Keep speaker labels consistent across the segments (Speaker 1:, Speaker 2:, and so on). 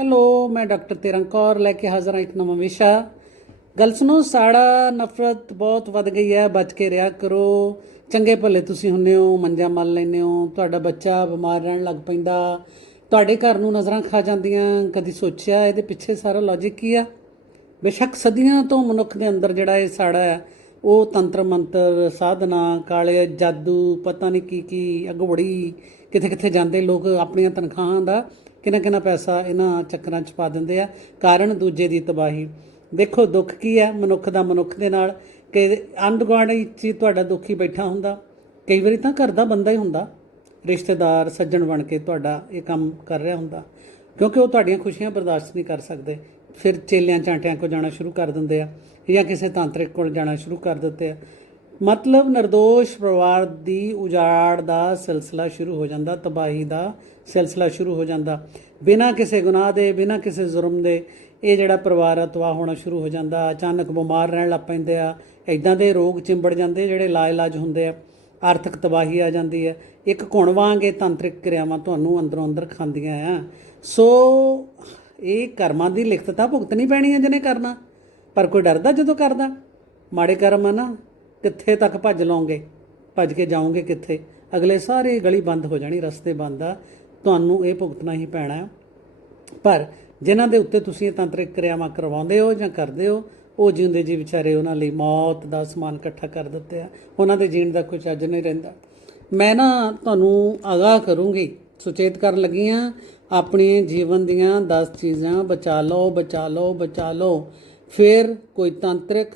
Speaker 1: Hello, ਮੈਂ doctor ਤੇਰਨ Kaur ਲੈ ਕੇ ਹਾਜ਼ਰ ਹਾਂ ਇੱਕ ਨਵਾਂ ਵਿਸ਼ਾ। ਗੱਲ ਸੁਣੋ, ਸਾੜਾ ਨਫ਼ਰਤ ਬਹੁਤ ਵੱਧ ਗਈ ਹੈ, ਬਚ ਕੇ ਰਿਹਾ ਕਰੋ। ਚੰਗੇ ਭਲੇ ਤੁਸੀਂ ਹੁੰਨੇ ਹੋ, ਮੰਜਾ ਮਲ ਲੈਂਦੇ ਹੋ, ਤੁਹਾਡਾ ਬੱਚਾ ਬਿਮਾਰ ਰਹਿਣ ਲੱਗ ਪੈਂਦਾ। ਤੁਹਾਡੇ ਘਰ ਨੂੰ ਨਜ਼ਰਾਂ ਖਾ ਜਾਂਦੀਆਂ, ਕਦੀ ਸੋਚਿਆ ਇਹਦੇ ਪਿੱਛੇ ਸਾਰਾ ਲੌਜੀਕ ਕੀ ਆ? ਬੇਸ਼ੱਕ ਸਦੀਆਂ ਤੋਂ ਮਨੁੱਖ ਦੇ ਅੰਦਰ ਜਿਹੜਾ ਇਹ ਸਾੜਾ ਹੈ, ਉਹ ਤੰਤਰ ਮੰਤਰ, ਸਾਧਨਾ, ਕਾਲੇ ਜਾਦੂ, ਪਤਾ ਨਹੀਂ ਕੀ ਕੀ ਅਗਵੜੀ ਕਿੱਥੇ ਕਿੱਥੇ ਜਾਂਦੇ ਲੋਕ ਆਪਣੀਆਂ ਤਨਖਾਹਾਂ ਦਾ ਕਿੰਨਾ ਕਿੰਨਾ ਪੈਸਾ ਇਹਨਾਂ ਚੱਕਰਾਂ 'ਚ ਪਾ ਦਿੰਦੇ ਆ, ਕਾਰਨ ਦੂਜੇ ਦੀ ਤਬਾਹੀ। ਦੇਖੋ, ਦੁੱਖ ਕੀ ਹੈ? ਮਨੁੱਖ ਦਾ ਮਨੁੱਖ ਦੇ ਨਾਲ ਕਿ ਆਂਢ ਗੁਆਂਢ ਵਿੱਚ ਹੀ ਤੁਹਾਡਾ ਦੁੱਖੀ ਬੈਠਾ ਹੁੰਦਾ। ਕਈ ਵਾਰੀ ਤਾਂ ਘਰ ਦਾ ਬੰਦਾ ਹੀ ਹੁੰਦਾ। ਰਿਸ਼ਤੇਦਾਰ, ਸੱਜਣ ਬਣ ਕੇ ਤੁਹਾਡਾ ਇਹ ਕੰਮ ਕਰ ਰਿਹਾ ਹੁੰਦਾ। ਕਿਉਂਕਿ ਉਹ ਤੁਹਾਡੀਆਂ ਖੁਸ਼ੀਆਂ ਬਰਦਾਸ਼ਤ ਨਹੀਂ ਕਰ ਸਕਦੇ। ਫਿਰ ਚੇਲਿਆਂ ਚਾਂਟਿਆਂ ਕੋ ਜਾਣਾ ਸ਼ੁਰੂ ਕਰ ਦਿੰਦੇ ਆ ਜਾਂ ਕਿਸੇ ਤਾਂਤਰਿਕ ਕੋਲ ਜਾਣਾ ਸ਼ੁਰੂ ਕਰ ਦਿੰਦੇ ਆ। ਮਤਲਬ નિર્ਦੋਸ਼ ਪਰਿਵਾਰ ਦੀ ਉਜਾੜ ਦਾ ਸਿਲਸਿਲਾ ਸ਼ੁਰੂ ਹੋ ਜਾਂਦਾ, ਤਬਾਹੀ ਦਾ ਸਿਲਸਿਲਾ ਸ਼ੁਰੂ ਹੋ ਜਾਂਦਾ। ਬਿਨਾਂ ਕਿਸੇ ਗੁਨਾਹ ਦੇ, ਬਿਨਾਂ ਕਿਸੇ ਜ਼ੁਰਮ ਦੇ ਇਹ ਜਿਹੜਾ ਪਰਿਵਾਰ ਆ, ਤਬਾਹ ਹੋਣਾ ਸ਼ੁਰੂ ਹੋ ਜਾਂਦਾ। ਅਚਾਨਕ ਬਿਮਾਰ ਰਹਿਣ ਲੱਗ ਪੈਂਦੇ ਆ। ਇਦਾਂ ਦੇ ਰੋਗ ਚਿੰਬੜ ਜਾਂਦੇ ਜਿਹੜੇ ਲਾ ਇਲਾਜ ਹੁੰਦੇ ਆ। ਆਰਥਿਕ ਤਬਾਹੀ ਆ ਜਾਂਦੀ ਹੈ ਇੱਕ ਘੁਣ ਵਾਂਗ ਇਹ ਤੰਤਰਿਕ ਕਿਰਿਆਵਾਂ ਤੁਹਾਨੂੰ ਅੰਦਰੋਂ ਅੰਦਰ ਖਾਂਦੀਆਂ ਆ। ਸੋ ਇਹ ਕਰਮਾਂ ਦੀ ਲਿਖਤ ਤਾਂ ਭੁਗਤਣੀ ਪੈਣੀ ਹੈ ਜਿਹਨੇ ਕਰਨਾ। ਪਰ ਕੋਈ ਡਰਦਾ ਜਦੋਂ ਕਰਦਾ? ਮਾੜੇ ਕਰਮ ਆ ਨਾ। ਕਿੱਥੇ ਤੱਕ ਭੱਜ ਲਓਗੇ? ਭੱਜ ਕੇ ਜਾਓਗੇ ਕਿੱਥੇ? ਅਗਲੇ ਸਾਰੇ ਗਲੀ ਬੰਦ ਹੋ ਜਾਣੀ, ਰਸਤੇ ਬੰਦ ਆ। ਤੁਹਾਨੂੰ ਇਹ ਭੁਗਤਣਾ ਹੀ ਪੈਣਾ ਪਰ ਜਿਨ੍ਹਾਂ ਦੇ ਉੱਤੇ ਤੁਸੀਂ ਇਹ ਤੰਤਰਿਕ ਕਿਰਿਆਵਾਂ ਕਰਵਾਉਂਦੇ ਹੋ ਜਾਂ ਕਰਦੇ ਹੋ, ਉਹ ਜਿਉਂਦੇ ਜੀ ਵਿਚਾਰੇ ਉਹਨਾਂ ਲਈ ਮੌਤ ਦਾ ਸਮਾਨ ਇਕੱਠਾ ਕਰ ਦਿੱਤੇ ਆ। ਉਹਨਾਂ ਦੇ ਜੀਣ ਦਾ ਕੋਈ ਚੱਜ ਨਹੀਂ ਰਹਿੰਦਾ। ਮੈਂ ਨਾ ਤੁਹਾਨੂੰ ਆਗਾਹ ਕਰੂੰਗੀ। ਸੁਚੇਤ ਕਰਨ ਲੱਗੀ ਆ। ਆਪਣੇ ਜੀਵਨ ਦੀਆਂ 10 ਚੀਜ਼ਾਂ ਬਚਾ ਲਓ ਬਚਾ ਲਓ ਬਚਾ ਲਓ। ਫਿਰ ਕੋਈ ਤੰਤਰਿਕ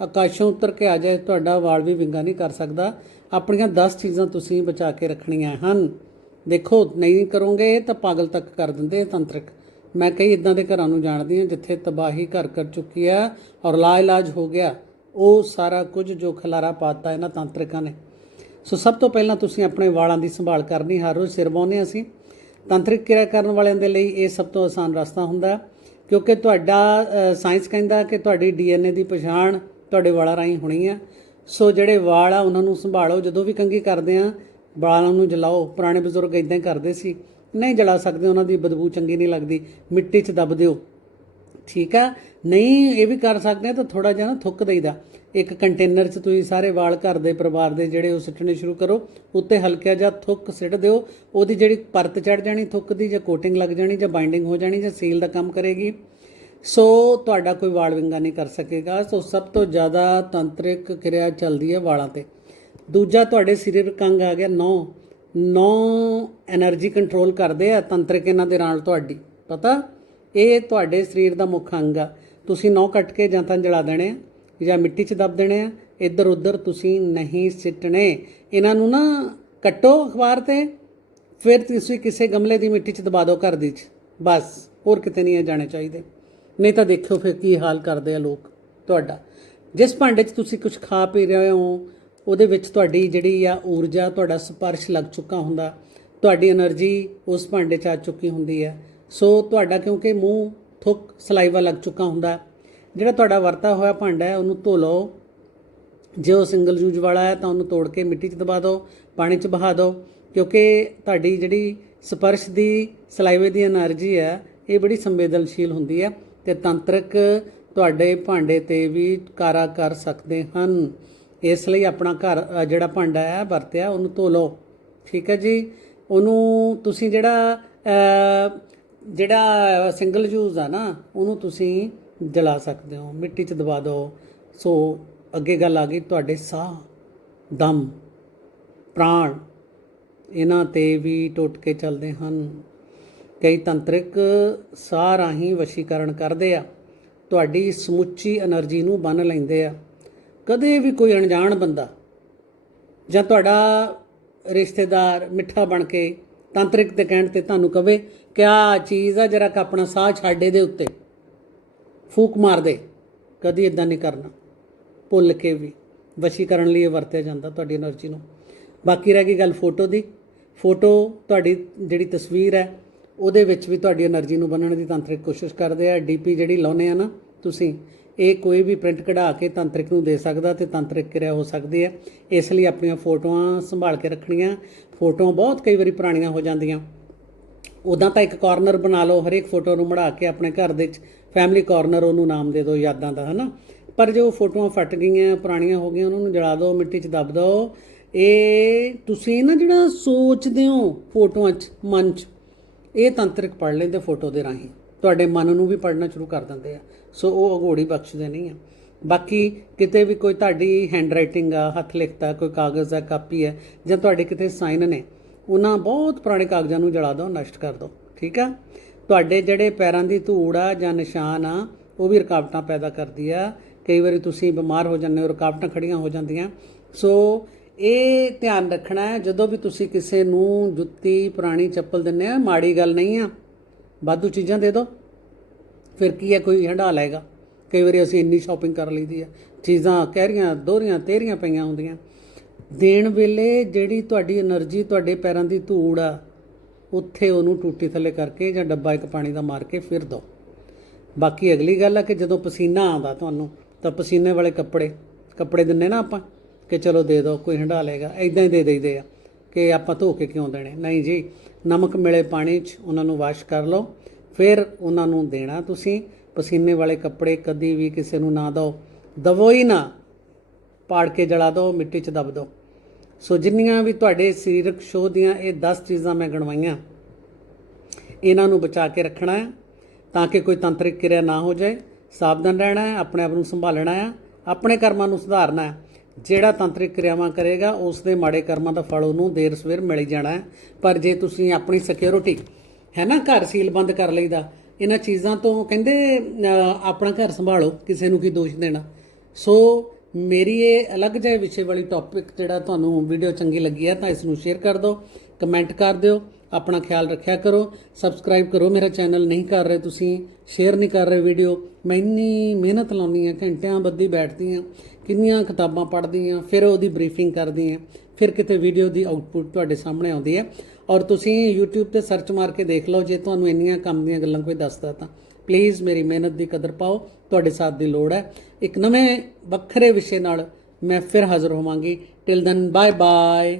Speaker 1: ਆਕਾਸ਼ੋਂ ਉਤਰ ਕੇ ਆ ਜਾਏ, ਤੁਹਾਡਾ ਵਾਲ ਵੀ ਵਿੰਗਾ ਨਹੀਂ ਕਰ ਸਕਦਾ। ਆਪਣੀਆਂ 10 ਚੀਜ਼ਾਂ ਤੁਸੀਂ ਬਚਾ ਕੇ ਰੱਖਣੀਆਂ ਹਨ। ਦੇਖੋ, ਨਹੀਂ ਕਰੋਗੇ ਤਾਂ ਪਾਗਲ ਤੱਕ ਕਰ ਦਿੰਦੇ ਇਹ ਤੰਤਰਿਕ। ਮੈਂ ਕਈ ਇਦਾਂ ਦੇ ਘਰਾਂ ਨੂੰ ਜਾਣਦੀ ਹਾਂ ਜਿੱਥੇ ਤਬਾਹੀ ਘਰ ਕਰ ਚੁੱਕੀ ਆ ਔਰ ਲਾ ਇਲਾਜ ਹੋ ਗਿਆ। ਉਹ ਸਾਰਾ ਕੁਝ ਜੋ ਖਲਾਰਾ ਪਾਤਾ ਇਹਨਾਂ ਤੰਤਰਿਕਾਂ ਨੇ। ਸੋ ਸਭ ਤੋਂ ਪਹਿਲਾਂ ਤੁਸੀਂ ਆਪਣੇ ਵਾਲਾਂ ਦੀ ਸੰਭਾਲ ਕਰਨੀ, ਹਰ ਰੋਜ਼ ਸਿਰ ਵਾਹੁੰਦੇ ਅਸੀਂ। ਤੰਤਰਿਕ ਕਿਰਿਆ ਕਰਨ ਵਾਲਿਆਂ ਦੇ ਲਈ ਇਹ ਸਭ ਤੋਂ ਆਸਾਨ ਰਸਤਾ ਹੁੰਦਾ ਕਿਉਂਕਿ ਤੁਹਾਡਾ ਸਾਇੰਸ ਕਹਿੰਦਾ ਕਿ ਤੁਹਾਡੀ ਡੀਐਨਏ ਦੀ ਪਛਾਣ ਤੁਹਾਡੇ ਵਾਲਾਂ ਰਾਹੀਂ ਹੋਣੀ ਆ। ਸੋ ਜਿਹੜੇ ਵਾਲ ਆ, ਉਹਨਾਂ ਨੂੰ ਸੰਭਾਲੋ। ਜਦੋਂ ਵੀ ਕੰਘੀ ਕਰਦੇ ਆ, ਵਾਲਾਂ ਨੂੰ ਜਲਾਓ। ਪੁਰਾਣੇ ਬਜ਼ੁਰਗ ਇਦਾਂ ਹੀ ਕਰਦੇ ਸੀ। ਨਹੀਂ ਜਲਾ ਸਕਦੇ, ਉਹਨਾਂ ਦੀ ਬਦਬੂ ਚੰਗੀ ਨਹੀਂ ਲੱਗਦੀ। ਮਿੱਟੀ 'ਚ ਦੱਬ ਦਿਓ। ਠੀਕ ਆ? ਨਹੀਂ ਇਹ ਵੀ ਕਰ ਸਕਦੇ ਆ, ਤਾਂ ਥੋੜਾ ਜਿਹਾ ਨਾ ਥੁੱਕ ਦੇਈਦਾ। ਇੱਕ ਕੰਟੇਨਰ 'ਚ ਤੁਸੀਂ ਸਾਰੇ ਵਾਲ ਘਰ ਦੇ ਪਰਿਵਾਰ ਦੇ ਜਿਹੜੇ ਉਹ ਸਿੱਟਣੇ ਸ਼ੁਰੂ ਕਰੋ। ਉੱਤੇ ਹਲਕਾ ਜਿਹਾ ਥੁੱਕ ਸਿੱਟ ਦਿਓ। ਉਹਦੀ ਜਿਹੜੀ ਪਰਤ ਚੜ ਜਾਣੀ ਥੁੱਕ ਦੀ ਜਾਂ ਕੋਟਿੰਗ ਲੱਗ ਜਾਣੀ ਜਾਂ ਬਾਈਂਡਿੰਗ ਹੋ ਜਾਣੀ ਜਾਂ ਸੀਲ ਦਾ ਕੰਮ ਕਰੇਗੀ। ਸੋ ਤੁਹਾਡਾ ਕੋਈ ਵਾਲ ਵਿੰਗਾ ਨਹੀਂ ਕਰ ਸਕੇਗਾ। ਸੋ ਸਭ ਤੋਂ ਜ਼ਿਆਦਾ ਤੰਤਰਿਕ ਕਿਰਿਆ ਚੱਲਦੀ ਹੈ ਵਾਲਾਂ ਤੇ। ਦੂਜਾ ਤੁਹਾਡੇ ਸਰੀਰਕ ਅੰਗ ਆ ਗਿਆ। ਨੌ। ਨੌ એનર્ਜੀ ਕੰਟਰੋਲ ਕਰਦੇ ਆ ਤੰਤਰਿਕ ਇਹਨਾਂ ਦੇ ਨਾਲ ਤੁਹਾਡੀ। ਪਤਾ? ਇਹ ਤੁਹਾਡੇ ਸਰੀਰ ਦਾ ਮੁੱਖ ਅੰਗ ਆ। ਤੁਸੀਂ ਨੌ ਕੱਟ ਕੇ ਜਾਂ ਤਾਂ ਜਲਾ ਦੇਣੇ ਆ, ਜਾਂ ਮਿੱਟੀ 'ਚ ਦਬ ਦੇਣੇ ਆ। ਇੱਧਰ ਉੱਧਰ ਤੁਸੀਂ ਨਹੀਂ ਸਿੱਟਣੇ। ਇਹਨਾਂ ਨੂੰ ਨਾ ਕੱਟੋ ਅਖਬਾਰ ਤੇ, ਫਿਰ ਤੁਸੀਂ ਕਿਸੇ ਗਮਲੇ ਦੀ ਮਿੱਟੀ 'ਚ ਦਬਾ ਦਿਓ ਘਰ ਦੀ 'ਚ। ਬਸ, ਹੋਰ ਕਿਤੇ ਨਹੀਂ ਜਾਣੇ ਚਾਹੀਦੇ। ਨਹੀਂ ਤਾਂ ਦੇਖੋ ਫਿਰ ਕੀ ਹਾਲ ਕਰਦੇ ਆ ਲੋਕ ਤੁਹਾਡਾ। ਜਿਸ ਭਾਂਡੇ 'ਚ ਤੁਸੀਂ ਕੁਝ ਖਾ ਪੀ ਰਹੇ ਹੋ, ਉਹਦੇ ਵਿੱਚ ਤੁਹਾਡੀ ਜਿਹੜੀ ਆ ਊਰਜਾ, ਤੁਹਾਡਾ ਸਪਰਸ਼ ਲੱਗ ਚੁੱਕਾ ਹੁੰਦਾ। ਤੁਹਾਡੀ એનર્ਜੀ ਉਸ ਭਾਂਡੇ 'ਚ ਆ ਚੁੱਕੀ ਹੁੰਦੀ ਹੈ ਸੋ ਤੁਹਾਡਾ ਕਿਉਂਕਿ ਮੂੰਹ ਥੁੱਕ ਸਲਾਈਵਾ ਲੱਗ ਚੁੱਕਾ ਹੁੰਦਾ। ਜਿਹੜਾ ਤੁਹਾਡਾ ਵਰਤਾ ਹੋਇਆ ਭਾਂਡਾ ਹੈ, ਉਹਨੂੰ ਧੋ ਲਓ। ਜੇ ਉਹ ਸਿੰਗਲ ਯੂਜ ਵਾਲਾ ਹੈ, ਤਾਂ ਉਹਨੂੰ ਤੋੜ ਕੇ ਮਿੱਟੀ 'ਚ ਦਬਾ ਦਿਓ, ਪਾਣੀ 'ਚ ਬਹਾ ਦਿਓ। ਕਿਉਂਕਿ ਤੁਹਾਡੀ ਜਿਹੜੀ ਸਪਰਸ਼ ਦੀ, ਸਲਾਈਵੇ ਦੀ એનર્ਜੀ ਹੈ, ਇਹ ਬੜੀ ਸੰਵੇਦਨਸ਼ੀਲ ਹੁੰਦੀ ਹੈ। ਤੇ ਤੰਤਰਿਕ ਤੁਹਾਡੇ ਭਾਂਡੇ ਤੇ ਵੀ ਕਾਰਾ ਕਰ ਸਕਦੇ ਹਨ। ਇਸ ਲਈ ਆਪਣਾ ਘਰ ਜਿਹੜਾ ਭਾਂਡਾ ਹੈ, ਵਰਤਿਆ, ਉਹਨੂੰ ਧੋ ਲਓ। ਠੀਕ ਹੈ ਜੀ? ਉਹਨੂੰ ਤੁਸੀਂ ਜਿਹੜਾ ਜਿਹੜਾ ਸਿੰਗਲ ਯੂਜ਼ ਆ ਨਾ, ਉਹਨੂੰ ਤੁਸੀਂ ਜਲਾ ਸਕਦੇ ਹੋ। ਮਿੱਟੀ 'ਚ ਦਬਾ ਦਿਓ। ਸੋ, ਅੱਗੇ ਗੱਲ ਆ ਗਈ ਤੁਹਾਡੇ ਸਾਹ, ਦਮ, ਪ੍ਰਾਣ। ਇਹਨਾਂ ਤੇ ਵੀ ਟੁੱਟ ਕੇ ਚੱਲਦੇ ਹਨ। ਕਈ ਤੰਤਰਿਕ ਸਾਹ ਰਾਹੀਂ ਵਸ਼ੀਕਰਨ ਕਰਦੇ ਆ। ਤੁਹਾਡੀ ਸਮੁੱਚੀ એનર્ਜੀ ਨੂੰ ਬੰਨ ਲੈਂਦੇ ਆ। ਕਦੇ ਵੀ ਕੋਈ ਅਣਜਾਣ ਬੰਦਾ ਜਾਂ ਤੁਹਾਡਾ ਰਿਸ਼ਤੇਦਾਰ ਮਿੱਠਾ ਬਣ ਕੇ ਤੰਤਰਿਕ ਦੇ ਕਹਿਣ ਤੇ ਤੁਹਾਨੂੰ ਕਵੇ ਕਿ ਆ ਚੀਜ਼ ਆ ਜਰਾ ਕ ਆਪਣਾ ਸਾਹ ਛਾਡੇ ਦੇ ਉੱਤੇ। ਫੂਕ ਮਾਰ ਦੇ। ਕਦੀ ਇਦਾਂ ਨਹੀਂ ਕਰਨਾ। ਭੁੱਲ ਕੇ ਵੀ ਵਸ਼ੀਕਰਨ ਲਈ ਵਰਤਿਆ ਜਾਂਦਾ ਤੁਹਾਡੀ એનર્ਜੀ ਨੂੰ। ਬਾਕੀ ਰਹਿ ਗਈ ਗੱਲ ਫੋਟੋ ਦੀ। ਫੋਟੋ ਤੁਹਾਡੀ ਜਿਹੜੀ ਤਸਵੀਰ ਹੈ ਉਹਦੇ ਵਿੱਚ ਵੀ ਤੁਹਾਡੀ એનર્ਜੀ ਨੂੰ ਬੰਨਣ ਦੀ ਤੰਤਰਿਕ ਕੋਸ਼ਿਸ਼ ਕਰਦੇ ਆ। ਡੀਪੀ ਜਿਹੜੀ ਲਾਉਨੇ ਆ ਨਾ ਤੁਸੀਂ, ਇਹ ਕੋਈ ਵੀ ਪ੍ਰਿੰਟ ਕਢਾ ਕੇ ਤੰਤਰਿਕ ਨੂੰ ਦੇ ਸਕਦਾ ਤੇ ਤੰਤਰਿਕ ਕਿਰਿਆ ਹੋ ਸਕਦੀ ਹੈ। ਇਸ ਲਈ ਆਪਣੀਆਂ ਫੋਟੋਆਂ ਸੰਭਾਲ ਕੇ ਰੱਖਣੀਆਂ। ਫੋਟੋਆਂ ਬਹੁਤ ਕਈ ਵਾਰੀ ਪੁਰਾਣੀਆਂ ਹੋ ਜਾਂਦੀਆਂ। ਉਦਾਂ ਤਾਂ ਇੱਕ ਕਾਰਨਰ ਬਣਾ ਲਓ, ਹਰੇਕ ਫੋਟੋ ਨੂੰ ਮੜਾ ਕੇ ਆਪਣੇ ਘਰ ਦੇ ਵਿੱਚ ਫੈਮਿਲੀ ਕਾਰਨਰ ਉਹਨੂੰ ਨਾਮ ਦੇ ਦਿਓ, ਯਾਦਾਂ ਦਾ, ਹਨਾ? ਪਰ ਜੋ ਫੋਟੋਆਂ ਫਟ ਗਈਆਂ, ਪੁਰਾਣੀਆਂ ਹੋ ਗਈਆਂ, ਉਹਨਾਂ ਨੂੰ ਜਲਾ ਦਿਓ, ਮਿੱਟੀ 'ਚ ਦੱਬ ਦਿਓ। ਇਹ ਤੁਸੀਂ ਨਾ ਜਿਹੜਾ ਸੋਚਦੇ ਹੋ ਫੋਟੋਆਂ 'ਚ, ਮਨ 'ਚ ਇਹ ਤੰਤਰਿਕ ਪੜ ਲੈਂਦੇ ਫੋਟੋ ਦੇ ਰਾਹੀਂ। ਤੁਹਾਡੇ ਮਨ ਨੂੰ ਵੀ ਪੜਨਾ ਸ਼ੁਰੂ ਕਰ ਦਿੰਦੇ ਆ। ਸੋ ਉਹ ਅਗੋੜੀ ਬਖਸ਼ਦੇ ਨਹੀਂ ਆ। ਬਾਕੀ ਕਿਤੇ ਵੀ ਕੋਈ ਤੁਹਾਡੀ ਹੈਂਡਰਾਈਟਿੰਗ ਆ, ਹੱਥ ਲਿਖਤਾ ਕੋਈ ਕਾਗਜ਼ ਆ, ਕਾਪੀ ਹੈ ਜਾਂ ਤੁਹਾਡੇ ਕਿਤੇ ਸਾਈਨ ਨੇ, ਉਹਨਾਂ ਬਹੁਤ ਪੁਰਾਣੇ ਕਾਗਜ਼ਾਂ ਨੂੰ ਜਲਾ ਦਿਓ, ਨਸ਼ਟ ਕਰ ਦਿਓ। ਠੀਕ ਆ? ਤੁਹਾਡੇ ਜਿਹੜੇ ਪੈਰਾਂ ਦੀ ਧੂੜ ਆ ਜਾਂ ਨਿਸ਼ਾਨ ਆ, ਉਹ ਵੀ ਰੁਕਾਵਟਾਂ ਪੈਦਾ ਕਰਦੀ ਆ। ਕਈ ਵਾਰੀ ਤੁਸੀਂ ਬਿਮਾਰ ਹੋ ਜਾਂਦੇ ਹੋ, ਰੁਕਾਵਟਾਂ ਖੜੀਆਂ ਹੋ ਜਾਂਦੀਆਂ। ਸੋ ਇਹ ਧਿਆਨ ਰੱਖਣਾ ਹੈ, ਜਦੋਂ ਵੀ ਤੁਸੀਂ ਕਿਸੇ ਨੂੰ ਜੁੱਤੀ ਪੁਰਾਣੀ ਚੱਪਲ ਦਿੰਨੇ ਆ, ਮਾੜੀ ਗੱਲ ਨਹੀਂ ਆ, ਵਾਧੂ ਚੀਜ਼ਾਂ ਦੇ ਦਿਓ। ਫਿਰ ਕੀ ਹੈ, ਕੋਈ ਹੰਡਾ ਲਏਗਾ। ਕਈ ਵਾਰੀ ਅਸੀਂ ਇੰਨੀ ਸ਼ਾਪਿੰਗ ਕਰ ਲਈਦੀ ਆ, ਚੀਜ਼ਾਂ ਕਹਿਰੀਆਂ, ਦੋਹਰੀਆਂ, ਤੇਰੀਆਂ ਪਈਆਂ ਹੁੰਦੀਆਂ। ਦੇਣ ਵੇਲੇ ਜਿਹੜੀ ਤੁਹਾਡੀ એનર્ਜੀ ਤੁਹਾਡੇ ਪੈਰਾਂ ਦੀ ਧੂੜ ਆ, ਉੱਥੇ ਉਹਨੂੰ ਟੂਟੀ ਥੱਲੇ ਕਰਕੇ ਜਾਂ ਡੱਬਾ ਇੱਕ ਪਾਣੀ ਦਾ ਮਾਰ ਕੇ ਫਿਰ ਦੋ ਬਾਕੀ ਅਗਲੀ ਗੱਲ ਆ ਕਿ ਜਦੋਂ ਪਸੀਨਾ ਆਉਂਦਾ ਤੁਹਾਨੂੰ, ਤਾਂ ਪਸੀਨੇ ਵਾਲੇ ਕੱਪੜੇ ਕੱਪੜੇ ਦਿੰਨੇ ਨਾ ਆਪਾਂ। ਕਿ ਚਲੋ ਦੇ ਦਿਓ ਕੋਈ ਹੰਡਾ ਲਏਗਾ। ਐਦਾਂ ਹੀ ਦੇ ਦੇਈਦੇ ਆ ਕਿ ਆਪਾਂ ਧੋ ਕੇ ਕਿਉਂ ਦੇਣੇ? ਨਹੀਂ ਜੀ, ਨਮਕ ਮਿਲੇ ਪਾਣੀ 'ਚ, ਉਹਨਾਂ ਨੂੰ ਵਾਸ਼ ਕਰ ਲਓ। ਫਿਰ ਉਹਨਾਂ ਨੂੰ ਦੇਣਾ ਤੁਸੀਂ। ਪਸੀਨੇ ਵਾਲੇ ਕੱਪੜੇ ਕਦੀ ਵੀ ਕਿਸੇ ਨੂੰ ਨਾ ਦਿਓ। ਦਵੋ ਹੀ ਨਾ। ਪਾੜ ਕੇ ਜਲਾ ਦਿਓ, ਮਿੱਟੀ 'ਚ ਦਬ ਦਿਓ। ਸੋ ਜਿੰਨੀਆਂ ਵੀ ਤੁਹਾਡੇ ਸਰੀਰਕ ਸ਼ੋਅ ਦੀਆਂ ਇਹ 10 ਚੀਜ਼ਾਂ ਮੈਂ ਗਣਵਾਈਆਂ, ਇਹਨਾਂ ਨੂੰ ਬਚਾ ਕੇ ਰੱਖਣਾ ਹੈ ਤਾਂ ਕਿ ਕੋਈ ਤੰਤਰਿਕ ਕਿਰਿਆ ਨਾ ਹੋ ਜਾਏ। ਸਾਵਧਾਨ ਰਹਿਣਾ ਹੈ, ਆਪਣੇ ਆਪ ਨੂੰ ਸੰਭਾਲਣਾ ਹੈ, ਆਪਣੇ ਕਰਮਾਂ ਨੂੰ ਸੁਧਾਰਨਾ ਹੈ। ਜਿਹੜਾ ਤੰਤਰਿਕ ਕਿਰਿਆਵਾਂ ਕਰੇਗਾ ਉਸ ਦੇ ਮਾੜੇ ਕਰਮਾਂ ਦਾ ਫਲ ਉਹਨੂੰ ਦੇਰ ਸਵੇਰ ਮਿਲ ਹੀ ਜਾਣਾ ਹੈ। ਪਰ ਜੇ ਤੁਸੀਂ ਆਪਣੀ ਸਿਕਿਉਰਿਟੀ ਹੈ ਨਾ, ਘਰ ਸੀਲ ਬੰਦ ਕਰ ਲਈਦਾ, ਇਹਨਾਂ ਚੀਜ਼ਾਂ ਤੋਂ ਕਹਿੰਦੇ ਆਪਣਾ ਘਰ ਸੰਭਾਲੋ, ਕਿਸੇ ਨੂੰ ਕੀ ਦੋਸ਼ ਦੇਣਾ। ਸੋ ਮੇਰੀ ਇਹ ਅਲੱਗ ਜਿਹੇ ਵਿਸ਼ੇ ਵਾਲੀ ਟੌਪਿਕ ਜਿਹੜਾ ਤੁਹਾਨੂੰ ਵੀਡੀਓ ਚੰਗੀ ਲੱਗੀ ਹੈ, ਤਾਂ ਇਸ ਨੂੰ ਸ਼ੇਅਰ ਕਰ ਦਿਓ ਕਮੈਂਟ ਕਰ ਦਿਓ, ਆਪਣਾ ਖਿਆਲ ਰੱਖਿਆ ਕਰੋ ਸਬਸਕ੍ਰਾਈਬ ਕਰੋ। ਮੇਰਾ ਚੈਨਲ ਨਹੀਂ ਕਰ ਰਹੇ ਤੁਸੀਂ ਸ਼ੇਅਰ ਨਹੀਂ ਕਰ ਰਹੇ ਵੀਡੀਓ ਮੈਂ ਇੰਨੀ ਮਿਹਨਤ ਲਾਉਂਦੀ ਆ ਘੰਟਿਆਂ ਬੱਧੀ ਬੈਠਦੀ ਹਾਂ ਕਿੰਨੀਆਂ ਕਿਤਾਬਾਂ ਪੜ੍ਹਦੀ ਆ ਫਿਰ ਉਹਦੀ ਬਰੀਫਿੰਗ ਕਰਦੀ ਆ ਫਿਰ ਕਿਤੇ ਵੀਡੀਓ ਦੀ ਆਊਟਪੁੱਟ ਤੁਹਾਡੇ ਸਾਹਮਣੇ ਆਉਂਦੀ ਹੈ। ਔਰ ਤੁਸੀਂ YouTube ਤੇ ਸਰਚ ਮਾਰ ਕੇ ਦੇਖ ਲਓ, ਜੇ ਤੁਹਾਨੂੰ ਇੰਨੀਆਂ ਕੰਮ ਦੀਆਂ ਗੱਲਾਂ ਕੋਈ ਦੱਸਦਾ ਤਾਂ। ਪਲੀਜ਼ ਮੇਰੀ ਮਿਹਨਤ ਦੀ ਕਦਰ ਪਾਓ, ਤੁਹਾਡੇ ਸਾਥ ਦੀ ਲੋੜ ਹੈ। ਇੱਕ ਨਵੇਂ ਵੱਖਰੇ ਵਿਸ਼ੇ ਨਾਲ ਮੈਂ ਫਿਰ ਹਾਜ਼ਰ ਹੋਵਾਂਗੀ। Till ਦਨ bye bye